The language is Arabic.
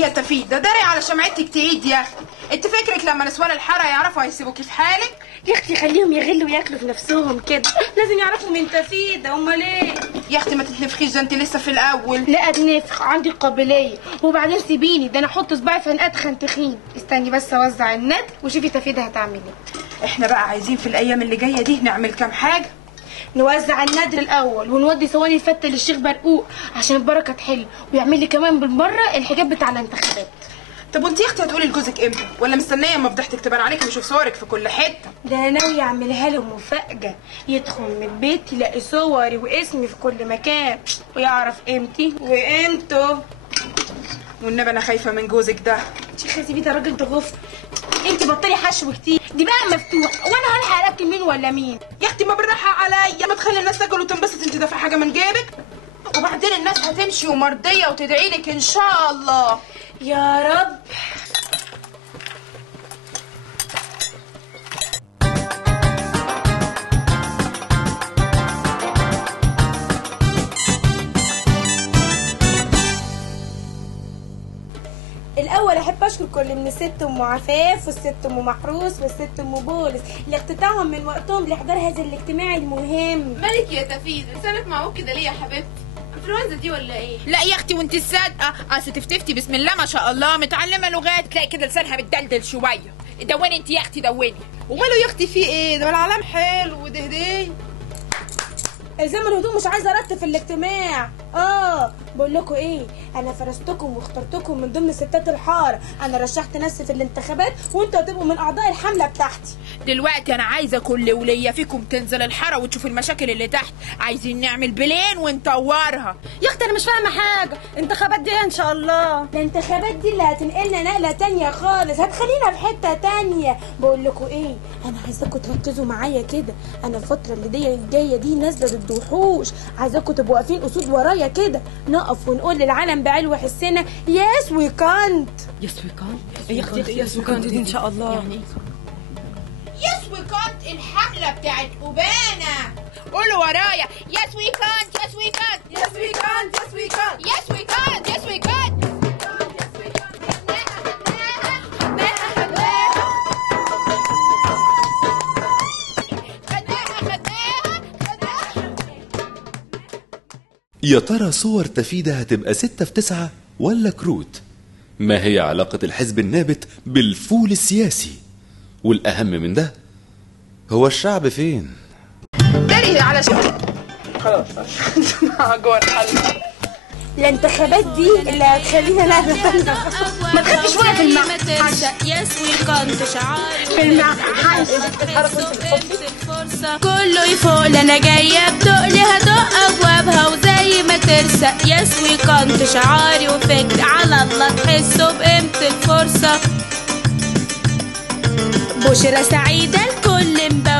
يا تفيد ده داري على شمعتك تقيد يا اختي. انت فكرك لما نسوان الحاره يعرفوا هيسيبوكي في حالك؟ يا اختي خليهم يغلوا وياكلوا في نفسهم كده، لازم يعرفوا من تفيده. امال ايه يا اختي ما تتنفخيش، ده انت لسه في الاول. لا اتنفخ، عندي القابليه. وبعدين سيبيني، ده انا احط صباعي في اتخن تخين. استني بس اوزع الندر وشوفي تفيده هتعمل ايه. احنا بقى عايزين في الايام اللي جايه دي نعمل كام حاجه. نوزع الندر الاول ونودي صواني الفته للشيخ برقوق عشان البركه تحل، ويعمل لي كمان بالمره الحجاب بتاع الانتخابات. طب وانت يا اختي هتقولي لجوزك امتى؟ ولا مستنيه اما فضحتك تبان عليك ويشوف صورك في كل حته؟ ده انا ناوي اعملها له مفاجاه، يدخل من البيت يلاقي صوري واسمي في كل مكان ويعرف قيمتي وقيمته. والنبي انا خايفه من جوزك ده. شيخه سيبي ده راجل ضغوف. انت بطلي حشو كتير، دي بقى مفتوح وانا هلحق اركب مين ولا مين؟ يا اختي ما بالراحه عليا، ما تخلي الناس تاكل وتنبسط، انت دافعه حاجه من جيبك؟ وبعدين الناس هتمشي ومرضيه وتدعي لك ان شاء الله. يا رب. الاول احب اشكر كل من الست ام عفاف والست ام محروس والست ام بولس لاقتطاعهم من وقتهم لاحضار هذا الاجتماع المهم. مالك يا تفيد لسانك معوج كده ليه يا حبيبتي؟ انفلونزا دي ولا ايه؟ لا يا اختي وانت الصادقه، اصل تفتفتي بسم الله ما شاء الله متعلمه لغات، تلاقي كده لسانها متدلدل شويه. دوني انت يا اختي دوني. وماله يا اختي في ايه؟ ده العلام حلو وده هديه. الزام الهدوم مش عايزه ارتب في الاجتماع. بقول لكم ايه، انا فرستكم واخترتكم من ضمن ستات الحاره. انا رشحت نفسي في الانتخابات وانتوا هتبقوا من اعضاء الحمله بتاعتي. دلوقتي انا عايزه كل وليه فيكم تنزل الحاره وتشوف المشاكل اللي تحت. عايزين نعمل بلين ونطورها. يا اختي انا مش فاهمه حاجه. الانتخابات دي ان شاء الله الانتخابات دي اللي هتنقلنا نقله تانية خالص، هتخلينا في حته تانية. بقول لكم ايه، انا عايزاكم تركزوا معايا كده. انا الفتره اللي جايه دي نازله ضد وحوش، عايزاكم تبقوا واقفين اسود ورايا كده، نقف ونقول للعالم بعلو حسنا يس وي كانت. يس وي كانت يا اختي يس وي كانت دي ان شاء الله يعني يس وي كانت الحمله بتاعت اوبانا. قولوا ورايا يس وي كانت يس وي كانت يس وي كانت يس وي كانت يس وي كانت يس وي كانت. يا ترى صور تفيدة هتبقى 6 في 9 ولا كروت؟ ما هي علاقة الحزب النابت بالفول السياسي؟ والأهم من ده، هو الشعب فين؟ داري على خلاص جوه الحل. الانتخابات دي اللي هتخلينا نهدى تانية. ما تخافش شويه في المحل في المحل كله يفوق انا جايه بدقلي هدق ابوابها وزي ما ترسق يسوي كنت شعاري وفكري على الله تحسوا بقيمه الفرصه. بشرى سعيده لكل مبارك